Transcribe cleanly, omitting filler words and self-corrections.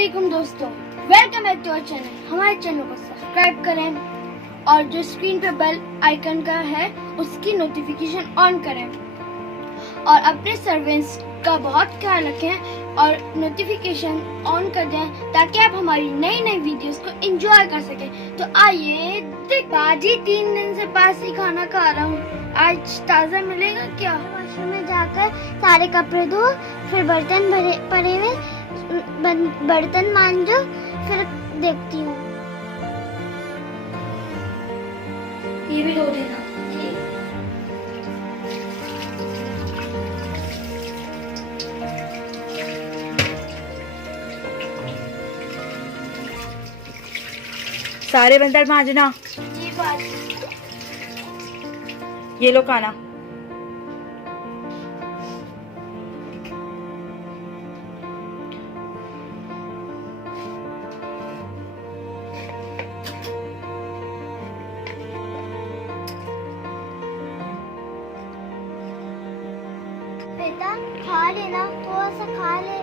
अस्सलामुअलैकुम दोस्तों, welcome back to our channel. हमारे चैनल को सब्सक्राइब करें और जो स्क्रीन पे बेल आइकन का है उसकी नोटिफिकेशन ऑन करें और अपने सर्वेंट्स का बहुत ख्याल रखें और नोटिफिकेशन ऑन कर दें ताकि आप हमारी नई नई वीडियोस को एंजॉय कर सकें। तो आइए बाजी 3 दिन से बासी खाना खा रहा हूँ, आज ताज़ा मिलेगा क्या? वॉशरूम में जाकर सारे कपड़े धो, फिर बर्तन भरे पड़े हुए बर्तन मांजो, फिर देखती हूँ। ये भी धो देना। सारे बर्तन मांजना। ये बात ये लो खाना। बेटा खा लेना, थोड़ा सा खा ले।